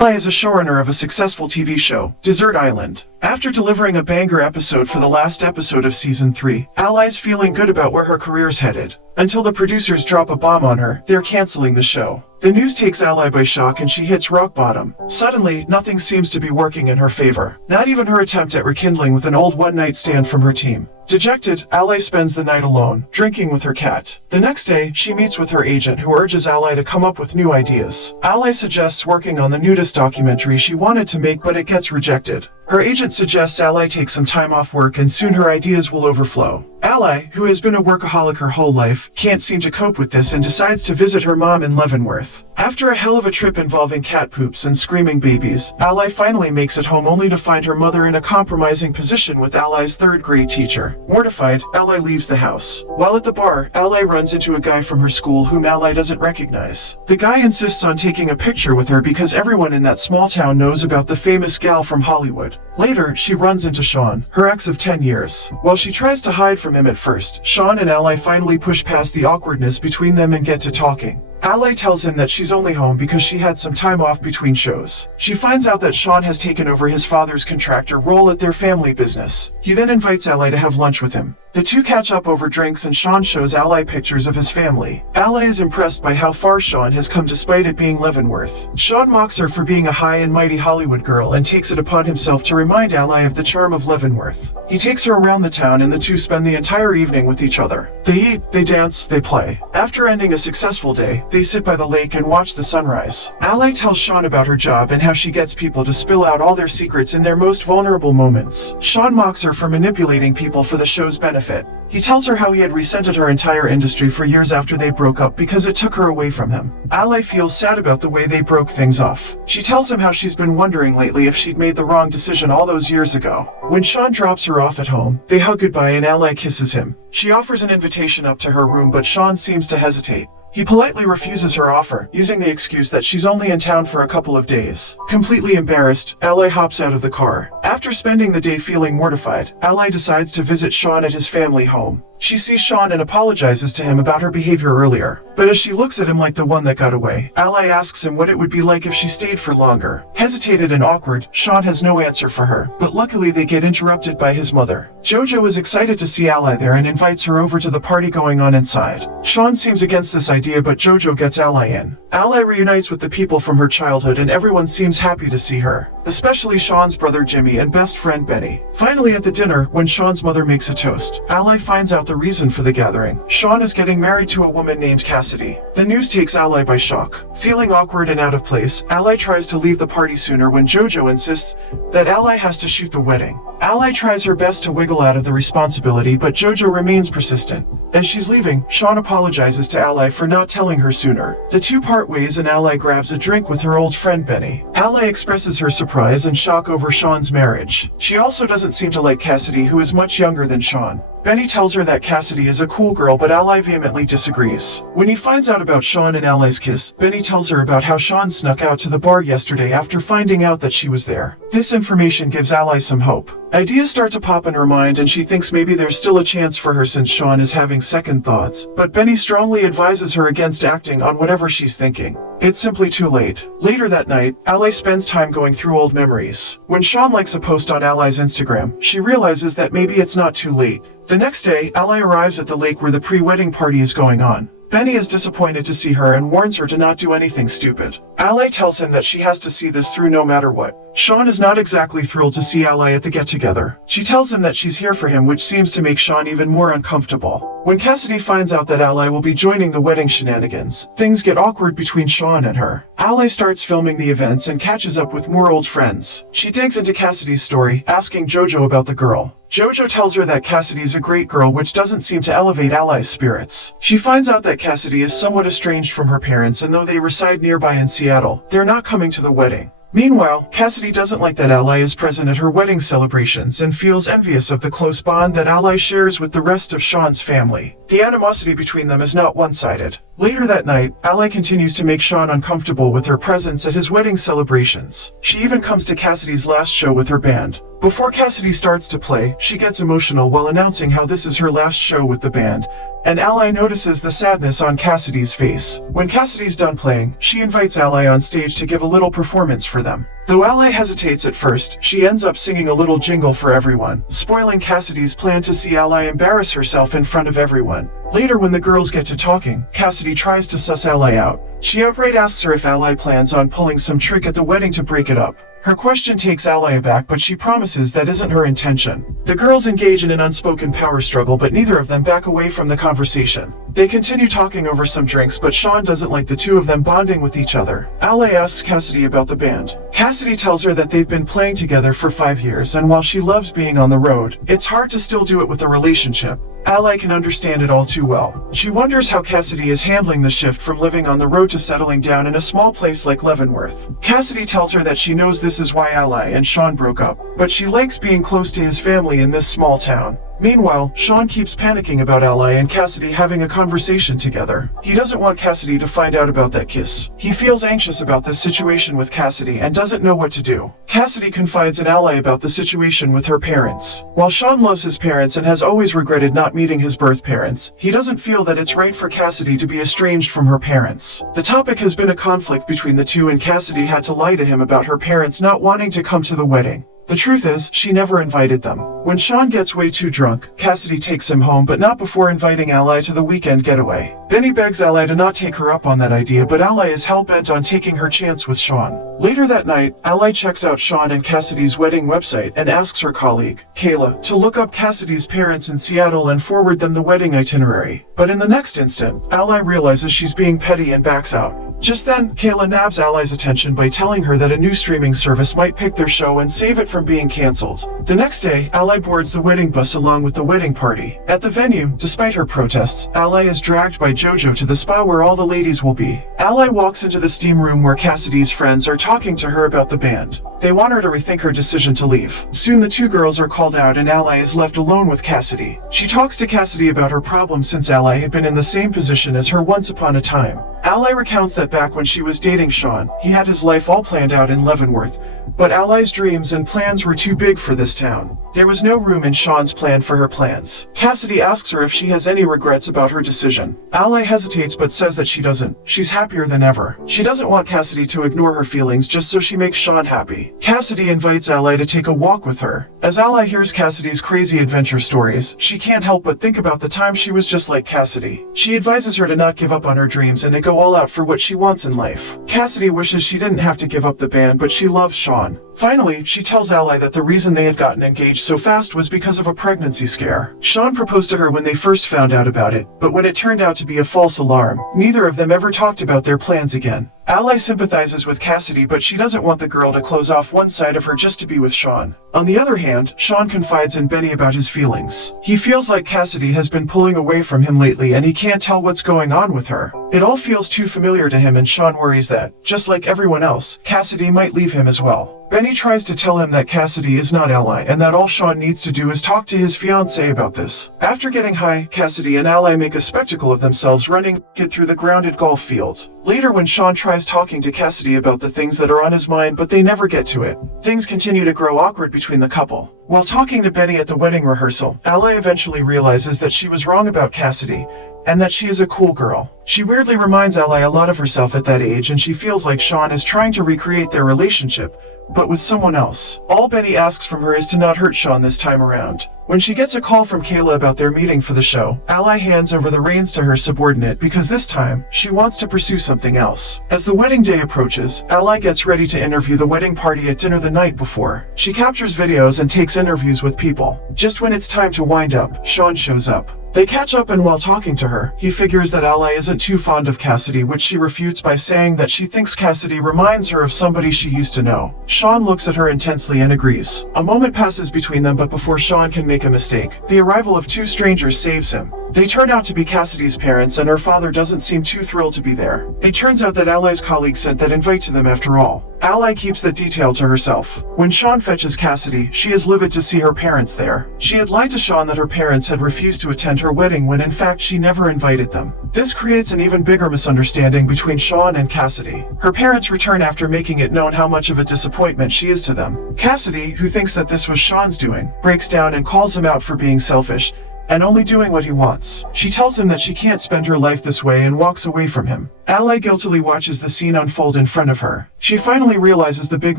Ally is a showrunner of a successful TV show, Desert Island. After delivering a banger episode for the last episode of Season 3, Ally's feeling good about where her career's headed. Until the producers drop a bomb on her, they're canceling the show. The news takes Ally by shock and she hits rock bottom. Suddenly, nothing seems to be working in her favor. Not even her attempt at rekindling with an old one-night stand from her team. Dejected, Ally spends the night alone, drinking with her cat. The next day, she meets with her agent who urges Ally to come up with new ideas. Ally suggests working on the nudist documentary she wanted to make, but it gets rejected. Her agent suggests Ally take some time off work and soon her ideas will overflow. Ally, who has been a workaholic her whole life, can't seem to cope with this and decides to visit her mom in Leavenworth. After a hell of a trip involving cat poops and screaming babies, Ally finally makes it home only to find her mother in a compromising position with Ally's third-grade teacher. Mortified, Ally leaves the house. While at the bar, Ally runs into a guy from her school whom Ally doesn't recognize. The guy insists on taking a picture with her because everyone in that small town knows about the famous gal from Hollywood. Later, she runs into Sean, her ex of 10 years. While she tries to hide from him at first, Sean and Ally finally push past the awkwardness between them and get to talking. Ally tells him that she's only home because she had some time off between shows. She finds out that Sean has taken over his father's contractor role at their family business. He then invites Ally to have lunch with him. The two catch up over drinks and Sean shows Ally pictures of his family. Ally is impressed by how far Sean has come despite it being Leavenworth. Sean mocks her for being a high and mighty Hollywood girl and takes it upon himself to remind Ally of the charm of Leavenworth. He takes her around the town and the two spend the entire evening with each other. They eat, they dance, they play. After ending a successful day, they sit by the lake and watch the sunrise. Ally tells Sean about her job and how she gets people to spill out all their secrets in their most vulnerable moments. Sean mocks her for manipulating people for the show's benefit. He tells her how he had resented her entire industry for years after they broke up because it took her away from him. Ally feels sad about the way they broke things off. She tells him how she's been wondering lately if she'd made the wrong decision all those years ago. When Sean drops her off at home, they hug goodbye and Ally kisses him. She offers an invitation up to her room, but Sean seems to hesitate. He politely refuses her offer, using the excuse that she's only in town for a couple of days. Completely embarrassed, Ally hops out of the car. After spending the day feeling mortified, Ally decides to visit Sean at his family home. She sees Sean and apologizes to him about her behavior earlier. But as she looks at him like the one that got away, Ally asks him what it would be like if she stayed for longer. Hesitated and awkward, Sean has no answer for her, but luckily they get interrupted by his mother. Jojo is excited to see Ally there and invites her over to the party going on inside. Sean seems against this idea, but Jojo gets Ally in. Ally reunites with the people from her childhood and everyone seems happy to see her, especially Sean's brother Jimmy and best friend Benny. Finally at the dinner, when Sean's mother makes a toast, Ally finds out the reason for the gathering. Sean is getting married to a woman named Cassidy. The news takes Ally by shock. Feeling awkward and out of place, Ally tries to leave the party sooner when Jojo insists that Ally has to shoot the wedding. Ally tries her best to wiggle out of the responsibility, but Jojo remains persistent. As she's leaving, Sean apologizes to Ally for not telling her sooner. The two part ways and Ally grabs a drink with her old friend Benny. Ally expresses her surprise and shock over Sean's marriage. She also doesn't seem to like Cassidy, who is much younger than Sean. Benny tells her that Cassidy is a cool girl, but Ally vehemently disagrees. When he finds out about Sean and Ally's kiss, Benny tells her about how Sean snuck out to the bar yesterday after finding out that she was there. This information gives Ally some hope. Ideas start to pop in her mind and she thinks maybe there's still a chance for her since Sean is having second thoughts, but Benny strongly advises her against acting on whatever she's thinking. It's simply too late. Later that night, Ally spends time going through old memories. When Sean likes a post on Ally's Instagram, she realizes that maybe it's not too late. The next day, Ally arrives at the lake where the pre-wedding party is going on. Benny is disappointed to see her and warns her to not do anything stupid. Ally tells him that she has to see this through no matter what. Sean is not exactly thrilled to see Ally at the get-together. She tells him that she's here for him, which seems to make Sean even more uncomfortable. When Cassidy finds out that Ally will be joining the wedding shenanigans, things get awkward between Sean and her. Ally starts filming the events and catches up with more old friends. She digs into Cassidy's story, asking Jojo about the girl. Jojo tells her that Cassidy is a great girl, which doesn't seem to elevate Ally's spirits. She finds out that Cassidy is somewhat estranged from her parents, and though they reside nearby in Seattle, they're not coming to the wedding. Meanwhile, Cassidy doesn't like that Ally is present at her wedding celebrations and feels envious of the close bond that Ally shares with the rest of Sean's family. The animosity between them is not one-sided. Later that night, Ally continues to make Sean uncomfortable with her presence at his wedding celebrations. She even comes to Cassidy's last show with her band. Before Cassidy starts to play, she gets emotional while announcing how this is her last show with the band, and Ally notices the sadness on Cassidy's face. When Cassidy's done playing, she invites Ally on stage to give a little performance for them. Though Ally hesitates at first, she ends up singing a little jingle for everyone, spoiling Cassidy's plan to see Ally embarrass herself in front of everyone. Later, when the girls get to talking, Cassidy tries to suss Ally out. She outright asks her if Ally plans on pulling some trick at the wedding to break it up. Her question takes Ally aback, but she promises that isn't her intention. The girls engage in an unspoken power struggle, but neither of them back away from the conversation. They continue talking over some drinks, but Sean doesn't like the two of them bonding with each other. Ally asks Cassidy about the band. Cassidy tells her that they've been playing together for 5 years, and while she loves being on the road, it's hard to still do it with a relationship. Ally can understand it all too well. She wonders how Cassidy is handling the shift from living on the road to settling down in a small place like Leavenworth. Cassidy tells her that she knows this is why Ally and Sean broke up, but she likes being close to his family in this small town. Meanwhile, Sean keeps panicking about Ally and Cassidy having a conversation together. He doesn't want Cassidy to find out about that kiss. He feels anxious about this situation with Cassidy and doesn't know what to do. Cassidy confides in Ally about the situation with her parents. While Sean loves his parents and has always regretted not meeting his birth parents, he doesn't feel that it's right for Cassidy to be estranged from her parents. The topic has been a conflict between the two, and Cassidy had to lie to him about her parents not wanting to come to the wedding. The truth is, she never invited them. When Sean gets way too drunk, Cassidy takes him home, but not before inviting Ally to the weekend getaway. Benny begs Ally to not take her up on that idea, but Ally is hell-bent on taking her chance with Sean. Later that night, Ally checks out Sean and Cassidy's wedding website and asks her colleague, Kayla, to look up Cassidy's parents in Seattle and forward them the wedding itinerary. But in the next instant, Ally realizes she's being petty and backs out. Just then, Kayla nabs Ally's attention by telling her that a new streaming service might pick their show and save it from being cancelled. The next day, Ally boards the wedding bus along with the wedding party. At the venue, despite her protests, Ally is dragged by JoJo to the spa where all the ladies will be. Ally walks into the steam room where Cassidy's friends are talking to her about the band. They want her to rethink her decision to leave. Soon the two girls are called out and Ally is left alone with Cassidy. She talks to Cassidy about her problems since Ally had been in the same position as her once upon a time. Ally recounts that back when she was dating Sean, he had his life all planned out in Leavenworth, but Ally's dreams and plans were too big for this town. There was no room in Sean's plan for her plans. Cassidy asks her if she has any regrets about her decision. Ally hesitates but says that she doesn't. She's happier than ever. She doesn't want Cassidy to ignore her feelings just so she makes Sean happy. Cassidy invites Ally to take a walk with her. As Ally hears Cassidy's crazy adventure stories, she can't help but think about the time she was just like Cassidy. She advises her to not give up on her dreams and to go all out for what she wants in life. Cassidy wishes she didn't have to give up the band, but she loves Sean. Finally, she tells Ally that the reason they had gotten engaged so fast was because of a pregnancy scare. Sean proposed to her when they first found out about it, but when it turned out to be a false alarm, neither of them ever talked about their plans again. Ally sympathizes with Cassidy, but she doesn't want the girl to close off one side of her just to be with Sean. On the other hand, Sean confides in Benny about his feelings. He feels like Cassidy has been pulling away from him lately and he can't tell what's going on with her. It all feels too familiar to him, and Sean worries that, just like everyone else, Cassidy might leave him as well. Benny tries to tell him that Cassidy is not Ally and that all Sean needs to do is talk to his fiancée about this. After getting high, Cassidy and Ally make a spectacle of themselves running through the grounded golf field. Later, when Sean tries talking to Cassidy about the things that are on his mind but they never get to it, things continue to grow awkward between the couple. While talking to Benny at the wedding rehearsal, Ally eventually realizes that she was wrong about Cassidy and that she is a cool girl. She weirdly reminds Ally a lot of herself at that age, and she feels like Sean is trying to recreate their relationship, but with someone else. All Benny asks from her is to not hurt Sean this time around. When she gets a call from Kayla about their meeting for the show, Ally hands over the reins to her subordinate because this time, she wants to pursue something else. As the wedding day approaches, Ally gets ready to interview the wedding party at dinner the night before. She captures videos and takes interviews with people. Just when it's time to wind up, Sean shows up. They catch up, and while talking to her, he figures that Ally isn't too fond of Cassidy, which she refutes by saying that she thinks Cassidy reminds her of somebody she used to know. Sean looks at her intensely and agrees. A moment passes between them, but before Sean can make a mistake, the arrival of two strangers saves him. They turn out to be Cassidy's parents, and her father doesn't seem too thrilled to be there. It turns out that Ally's colleague sent that invite to them after all. Ally keeps that detail to herself. When Sean fetches Cassidy, she is livid to see her parents there. She had lied to Sean that her parents had refused to attend her wedding when in fact she never invited them. This creates an even bigger misunderstanding between Sean and Cassidy. Her parents return after making it known how much of a disappointment she is to them. Cassidy, who thinks that this was Sean's doing, breaks down and calls him out for being selfish and only doing what he wants. She tells him that she can't spend her life this way and walks away from him. Ally guiltily watches the scene unfold in front of her. She finally realizes the big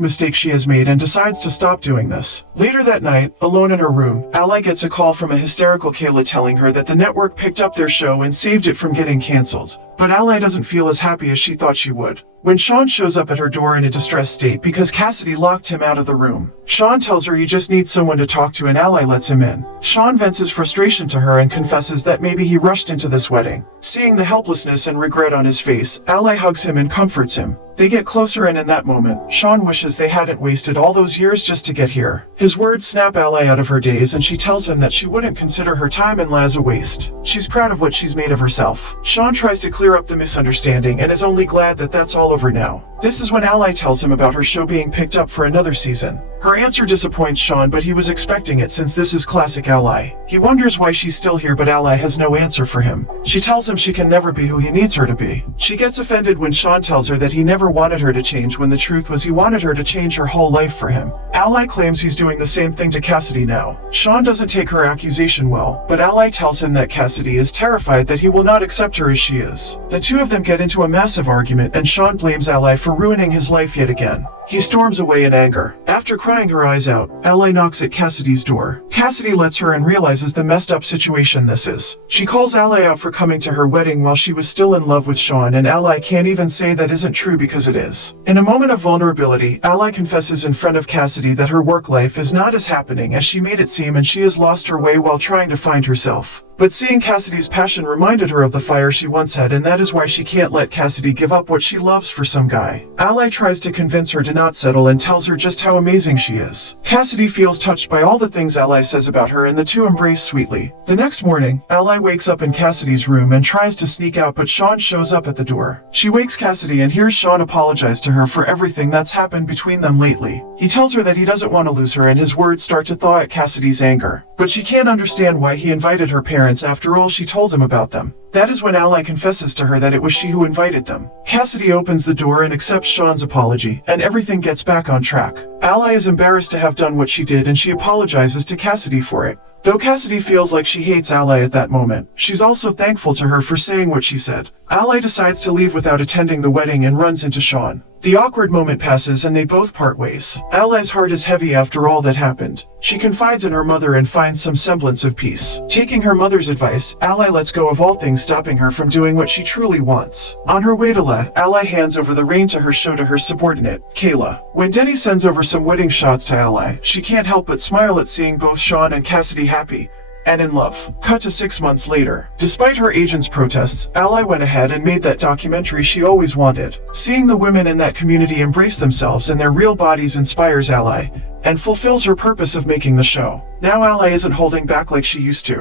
mistake she has made and decides to stop doing this. Later that night, alone in her room, Ally gets a call from a hysterical Kayla telling her that the network picked up their show and saved it from getting cancelled. But Ally doesn't feel as happy as she thought she would. When Sean shows up at her door in a distressed state because Cassidy locked him out of the room, Sean tells her he just needs someone to talk to and Ally lets him in. Sean vents his frustration to her and confesses that maybe he rushed into this wedding. Seeing the helplessness and regret on his face, Ally hugs him and comforts him. They get closer and in that moment, Sean wishes they hadn't wasted all those years just to get here. His words snap Ally out of her daze and she tells him that she wouldn't consider her time in Laz a waste. She's proud of what she's made of herself. Sean tries to clear up the misunderstanding and is only glad that that's all over now. This is when Ally tells him about her show being picked up for another season. Her answer disappoints Sean, but he was expecting it since this is classic Ally. He wonders why she's still here, but Ally has no answer for him. She tells him she can never be who he needs her to be. She gets offended when Sean tells her that he never wanted her to change when the truth was he wanted her to change her whole life for him. Ally claims he's doing the same thing to Cassidy now. Sean doesn't take her accusation well, but Ally tells him that Cassidy is terrified that he will not accept her as she is. The two of them get into a massive argument and Sean blames Ally for ruining his life yet again. He storms away in anger. After crying her eyes out, Ally knocks at Cassidy's door. Cassidy lets her and realizes the messed up situation this is. She calls Ally out for coming to her wedding while she was still in love with Sean, and Ally can't even say that isn't true because it is. In a moment of vulnerability, Ally confesses in front of Cassidy that her work life is not as happening as she made it seem and she has lost her way while trying to find herself. But seeing Cassidy's passion reminded her of the fire she once had, and that is why she can't let Cassidy give up what she loves for some guy. Ally tries to convince her to not settle and tells her just how amazing she is. Cassidy feels touched by all the things Ally says about her and the two embrace sweetly. The next morning, Ally wakes up in Cassidy's room and tries to sneak out, but Sean shows up at the door. She wakes Cassidy and hears Sean apologize to her for everything that's happened between them lately. He tells her that he doesn't want to lose her and his words start to thaw at Cassidy's anger. But she can't understand why he invited her parents after all she told him about them. That is when Ally confesses to her that it was she who invited them. Cassidy opens the door and accepts Sean's apology, and everything gets back on track. Ally is embarrassed to have done what she did and she apologizes to Cassidy for it. Though Cassidy feels like she hates Ally at that moment, she's also thankful to her for saying what she said. Ally decides to leave without attending the wedding and runs into Sean. The awkward moment passes and they both part ways. Ally's heart is heavy after all that happened. She confides in her mother and finds some semblance of peace. Taking her mother's advice, Ally lets go of all things stopping her from doing what she truly wants. On her way to La, Ally hands over the reign to her show to her subordinate, Kayla. When Denny sends over some wedding shots to Ally, she can't help but smile at seeing both Sean and Cassidy happy and in love. Cut to 6 months later. Despite her agent's protests, Ally went ahead and made that documentary she always wanted. Seeing the women in that community embrace themselves and their real bodies inspires Ally and fulfills her purpose of making the show. Now Ally isn't holding back like she used to.